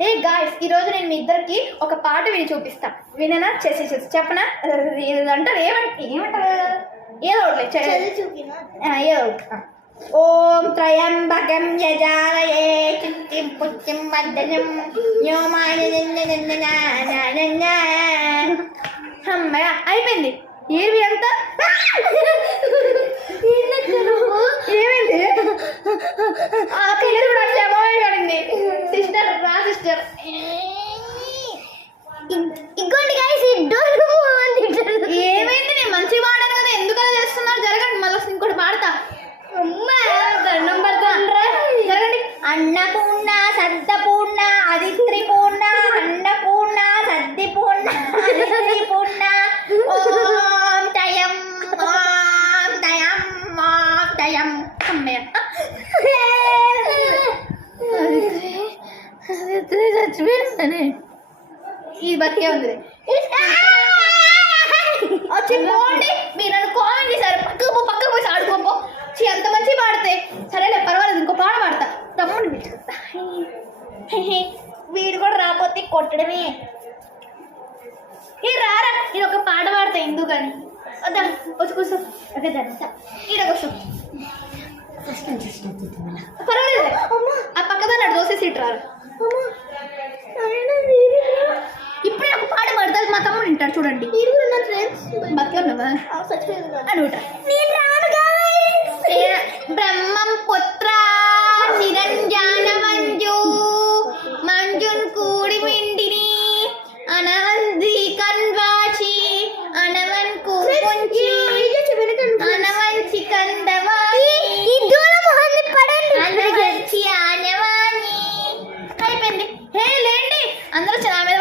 ఏ guys, ఈరోజు నేను మీ ఇద్దరికి ఒక పాట విని చూపిస్తా. విననా? చేసి చెప్పనా? అంటారు ఏమంటారు ఏదో ఒకటి ఏదో ఒకటి. ఓం త్రయంబకం యజామహే చింతిం పుష్టిం వర్ధనం అమ్మయ్య అయిపోయింది. ఏమి అంతా ఏమైంది? ఆ పిల్లలు కూడా అట్లా పడింది. సిస్టర్ రా సిస్టర్. ఇంకోటి గైస్ ఏమైంది? నేను మంచిగా పాడాను కదా, ఎందుకు అలా చేస్తున్నారు? జరగండి, మళ్ళీ ఇంకోటి పాడతా. అమ్మా దండం పడతాండ్రా. జరగండి. అన్నపూర్ణ సద్దపూర్ణ అదిత్రి పూర్ణ అన్నపూర్ణ సద్దిపూర్ణ అదిత్రి పూర్ణ ఓం తయం ఓం తయం ఓం తయం. అమ్మయ్య చచ్చిపోయిందని ఇది బతికే ఉంది. వచ్చి పోండి, మీరు నన్ను కామెంట్ చేశారు. పక్కకు పోయి ఆడుకోపో. అంత మంచి పాడితే సరేలే, పర్వాలేదు, ఇంకో పాట పాడతా. తమ్ముడిని పిలుచుకుంటా. వీడు కూడా రాకపోతే కొట్టడమే. ఏ రారా, నేను ఒక పాట పాడతా. ఎందుకు కానీ వద్దా, వచ్చి కూర్చో. అదే దంతా ఈడ కూర్చో. పర్వాలేదు, ఆ పక్కతో నాడు దోసేసి ఇటు రారు. ఇప్పుడే ఒక పాట పడతాది, మా తమ్ముడు వింటాడు. చూడండి, బతుకున్నావా అనుకుంటా. బ్రహ్మం పుత్ర చిరంజాన మంజు మంజున్ కూడి మిండిని అనవంది కన్వాచి అనవన్ కూంచి అనవంచి కందవాని అనవంచి ఆనవాని. అయిపోయింది. హే లేండి అందరూ, ఆమె